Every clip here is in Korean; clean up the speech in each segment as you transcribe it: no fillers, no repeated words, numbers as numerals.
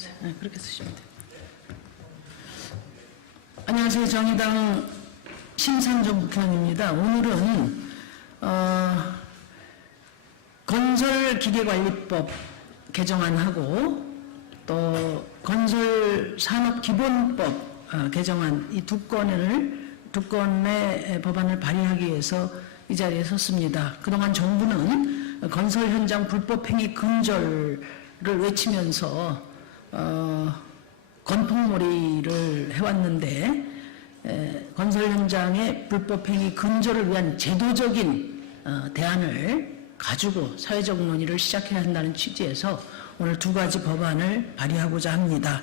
해보세요. 네, 그렇게 쓰시면 돼요. 안녕하세요. 정의당 심상정 국회의원입니다. 오늘은 건설기계관리법 개정안하고 또 건설산업기본법 개정안 이 두 건의 법안을 발의하기 위해서 이 자리에 섰습니다. 그동안 정부는 건설 현장 불법행위 근절을 외치면서 건폭몰이를 해왔는데 건설 현장의 불법행위 근절을 위한 제도적인 대안을 가지고 사회적 논의를 시작해야 한다는 취지에서 오늘 두 가지 법안을 발의하고자 합니다.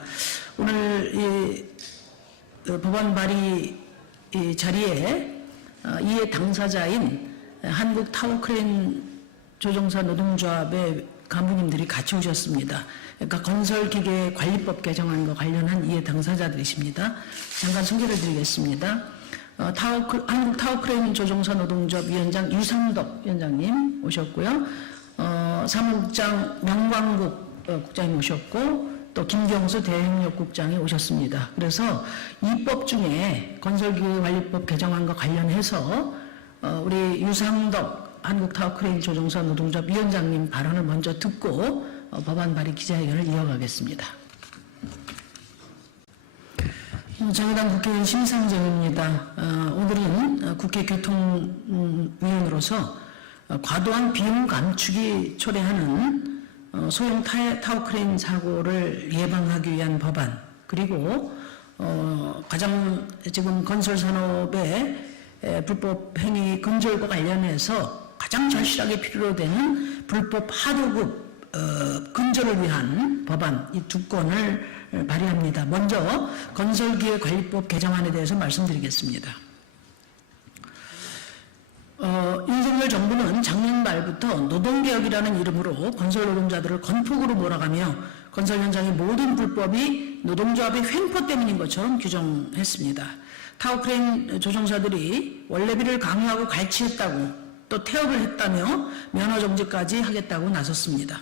오늘 이 법안 발의 자리에 이에 당사자인 한국타워크레인 조종사 노동조합의 간부님들이 같이 오셨습니다. 그러니까 건설기계관리법 개정안과 관련한 이해 당사자들이십니다. 잠깐 소개를 드리겠습니다. 한국타워크레인 조종사 노동조합 위원장 유상덕 위원장님 오셨고요. 사무국장 명광국 국장님 오셨고 또 김경수 대행력국장이 오셨습니다. 그래서 이 법 중에 건설기계관리법 개정안과 관련해서 우리 유상덕 한국타워크레인 조종사 노동조합 위원장님 발언을 먼저 듣고 법안 발의 기자회견을 이어가겠습니다. 정의당 국회의원 심상정입니다. 오늘은 국회 교통위원으로서 과도한 비용 감축이 초래하는 소형 타워크레인 사고를 예방하기 위한 법안, 그리고 가장 지금 건설산업의 불법 행위 근절과 관련해서 가장 절실하게 필요로 되는 불법 하도급 근절을 위한 법안 이 두 건을 발의합니다. 먼저 건설기계관리법 개정안에 대해서 말씀드리겠습니다. 윤석열 정부는 작년 말부터 노동개혁이라는 이름으로 건설 노동자들을 건폭으로 몰아가며 건설 현장의 모든 불법이 노동조합의 횡포 때문인 것처럼 규정했습니다. 타워크레인 조종사들이 원래비를 강요하고 갈취했다고 또 태업을 했다며 면허정지까지 하겠다고 나섰습니다.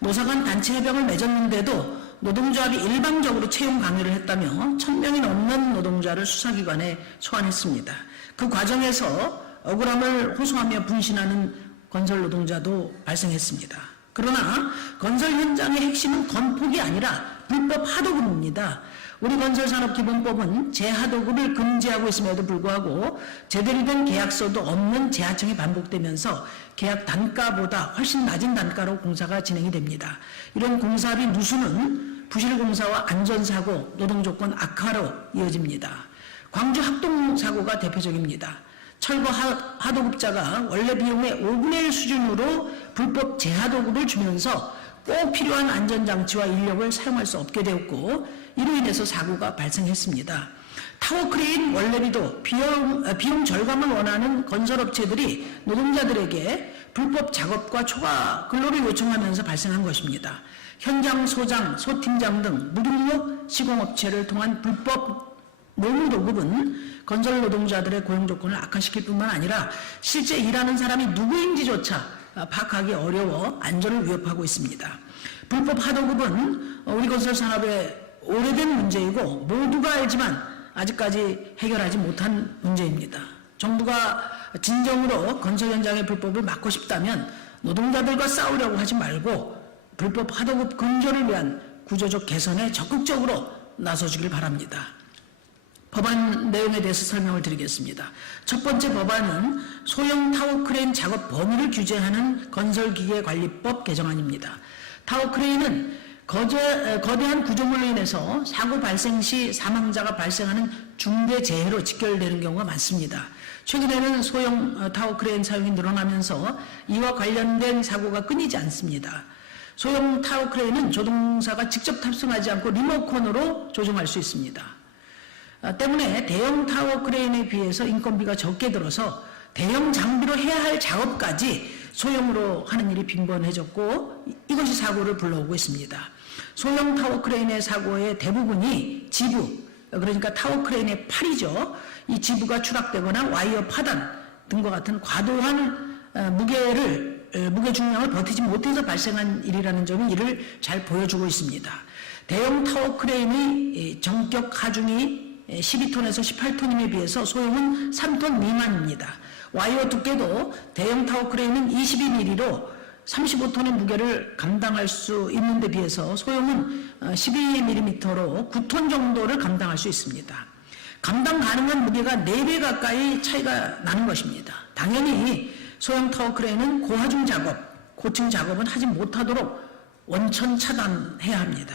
노사 간 단체 협약을 맺었는데도 노동조합이 일방적으로 채용 강요를 했다며 1000명이 넘는 노동자를 수사기관에 소환했습니다. 그 과정에서 억울함을 호소하며 분신하는 건설 노동자도 발생했습니다. 그러나 건설 현장의 핵심은 건폭이 아니라 불법 하도급입니다. 우리 건설산업기본법은 재하도급을 금지하고 있음에도 불구하고 제대로 된 계약서도 없는 재하청이 반복되면서 계약 단가보다 훨씬 낮은 단가로 공사가 진행이 됩니다. 이런 공사비 누수는 부실공사와 안전사고, 노동조건 악화로 이어집니다. 광주 학동사고가 대표적입니다. 철거 하도급자가 원래 비용의 5분의 1 수준으로 불법 재하도급을 주면서 꼭 필요한 안전장치와 인력을 사용할 수 없게 되었고 이로 인해서 사고가 발생했습니다. 타워크레인 원래비도 비용 절감을 원하는 건설업체들이 노동자들에게 불법 작업과 초과 근로를 요청하면서 발생한 것입니다. 현장 소장, 소팀장 등 무등록 시공업체를 통한 불법 노무도급은 건설 노동자들의 고용조건을 악화시킬 뿐만 아니라 실제 일하는 사람이 누구인지조차 파악하기 어려워 안전을 위협하고 있습니다. 불법 하도급은 우리 건설산업의 오래된 문제이고 모두가 알지만 아직까지 해결하지 못한 문제입니다. 정부가 진정으로 건설 현장의 불법을 막고 싶다면 노동자들과 싸우려고 하지 말고 불법 하도급 근절을 위한 구조적 개선에 적극적으로 나서주길 바랍니다. 법안 내용에 대해서 설명을 드리겠습니다. 첫 번째 법안은 소형 타워크레인 작업 범위를 규제하는 건설기계관리법 개정안입니다. 타워크레인은 거대한 구조물로 인해서 사고 발생 시 사망자가 발생하는 중대재해로 직결되는 경우가 많습니다. 최근에는 소형 타워크레인 사용이 늘어나면서 이와 관련된 사고가 끊이지 않습니다. 소형 타워크레인은 조종사가 직접 탑승하지 않고 리모컨으로 조종할 수 있습니다. 때문에 대형 타워크레인에 비해서 인건비가 적게 들어서 대형 장비로 해야 할 작업까지 소형으로 하는 일이 빈번해졌고 이것이 사고를 불러오고 있습니다. 소형 타워크레인의 사고의 대부분이 지부, 그러니까 타워크레인의 팔이죠. 이 지부가 추락되거나 와이어 파단 등과 같은 과도한 무게 중량을 버티지 못해서 발생한 일이라는 점이 이를 잘 보여주고 있습니다. 대형 타워 크레인의 정격 하중이 12톤에서 18톤임에 비해서 소형은 3톤 미만입니다. 와이어 두께도 대형 타워 크레인은 22mm로 35톤의 무게를 감당할 수 있는 데 비해서 소형은 12mm로 9톤 정도를 감당할 수 있습니다. 감당 가능한 무게가 4배 가까이 차이가 나는 것입니다. 당연히 소형 타워 크레인은 고하중 작업, 고층 작업은 하지 못하도록 원천 차단해야 합니다.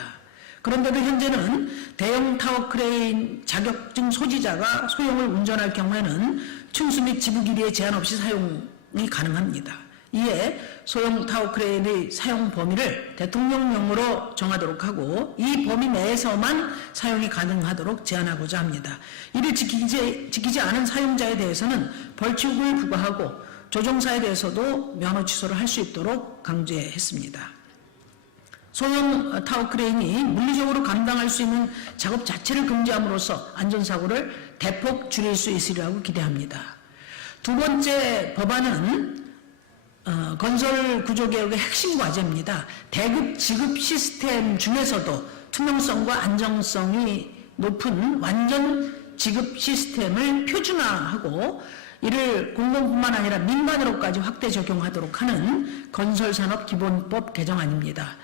그런데도 현재는 대형 타워 크레인 자격증 소지자가 소형을 운전할 경우에는 층수 및 지부 길이에 제한 없이 사용이 가능합니다. 이에 소형 타워 크레인의 사용 범위를 대통령령으로 정하도록 하고 이 범위 내에서만 사용이 가능하도록 제한하고자 합니다. 이를 지키지 않은 사용자에 대해서는 벌칙을 부과하고 조종사에 대해서도 면허 취소를 할 수 있도록 강제했습니다. 소형 타워 크레인이 물리적으로 감당할 수 있는 작업 자체를 금지함으로써 안전사고를 대폭 줄일 수 있으리라고 기대합니다. 두 번째 법안은 건설 구조개혁의 핵심 과제입니다. 대급 지급 시스템 중에서도 투명성과 안정성이 높은 완전 지급 시스템을 표준화하고 이를 공공뿐만 아니라 민간으로까지 확대 적용하도록 하는 건설산업기본법 개정안입니다.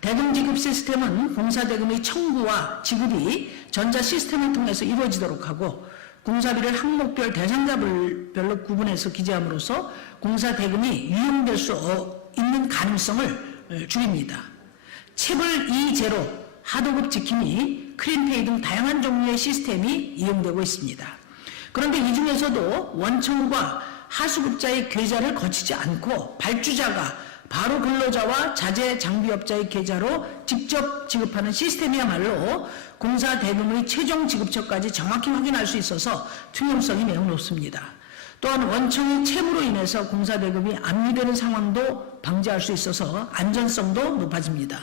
대금 지급 시스템은 공사대금의 청구와 지급이 전자 시스템을 통해서 이루어지도록 하고 공사비를 항목별 대상자별로 구분해서 기재함으로써 공사대금이 유용될 수 있는 가능성을 줄입니다. 체불 2제로, 하도급 지킴이, 크린페이 등 다양한 종류의 시스템이 이용되고 있습니다. 그런데 이 중에서도 원청과 하수급자의 계좌를 거치지 않고 발주자가 바로 근로자와 자재 장비업자의 계좌로 직접 지급하는 시스템이야말로 공사 대금의 최종 지급처까지 정확히 확인할 수 있어서 투명성이 매우 높습니다. 또한 원청의 채무로 인해서 공사 대금이 압류되는 상황도 방지할 수 있어서 안전성도 높아집니다.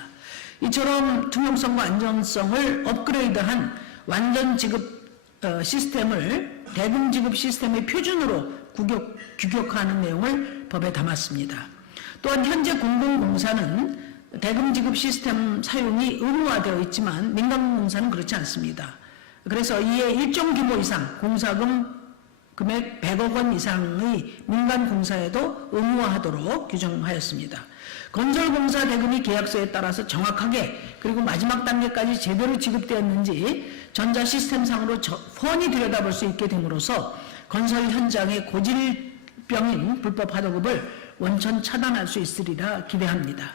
이처럼 투명성과 안전성을 업그레이드한 완전 지급 시스템을 대금 지급 시스템의 표준으로 규격화하는 내용을 법에 담았습니다. 또한 현재 공공공사는 대금 지급 시스템 사용이 의무화되어 있지만 민간공사는 그렇지 않습니다. 그래서 이에 일정 규모 이상 공사금 금액 100억 원 이상의 민간공사에도 의무화하도록 규정하였습니다. 건설공사 대금이 계약서에 따라서 정확하게 그리고 마지막 단계까지 제대로 지급되었는지 전자시스템상으로 훤히 들여다볼 수 있게 됨으로써 건설 현장의 고질병인 불법 하도급을 원천 차단할 수 있으리라 기대합니다.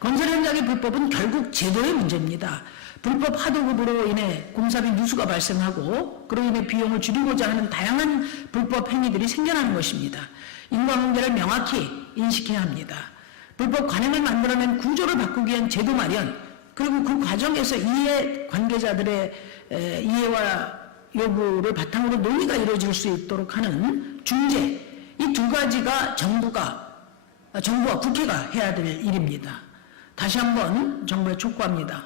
건설 현장의 불법은 결국 제도의 문제입니다. 불법 하도급으로 인해 공사비 누수가 발생하고 그로 인해 비용을 줄이고자 하는 다양한 불법 행위들이 생겨나는 것입니다. 인과관계를 명확히 인식해야 합니다. 불법 관행을 만들어낸 구조를 바꾸기 위한 제도 마련, 그리고 그 과정에서 이해 관계자들의 이해와 요구를 바탕으로 논의가 이루어질 수 있도록 하는 중재, 이 두 가지가 정부와 국회가 해야 될 일입니다. 다시 한번 정부에 촉구합니다.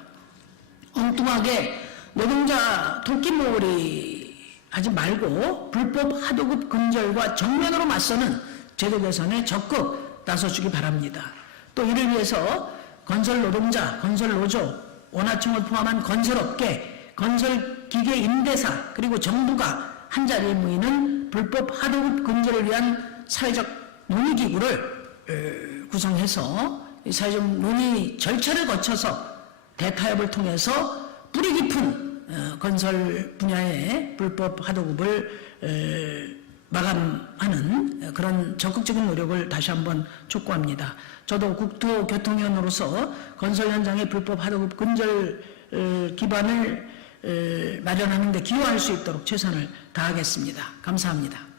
엉뚱하게 노동자 토끼몰이 하지 말고 불법 하도급 근절과 정면으로 맞서는 제도 개선에 적극 나서주기 바랍니다. 또 이를 위해서 건설 노동자, 건설 노조, 원화청을 포함한 건설업계, 건설기계 임대사 그리고 정부가 한자리에 모이는 불법 하도급 근절을 위한 사회적 논의기구를 구성해서 사회적 논의 절차를 거쳐서 대타협을 통해서 뿌리 깊은 건설 분야의 불법 하도급을 마감하는 그런 적극적인 노력을 다시 한번 촉구합니다. 저도 국토교통위원으로서 건설 현장의 불법 하도급 근절 기반을 마련하는 데 기여할 수 있도록 최선을 다하겠습니다. 감사합니다.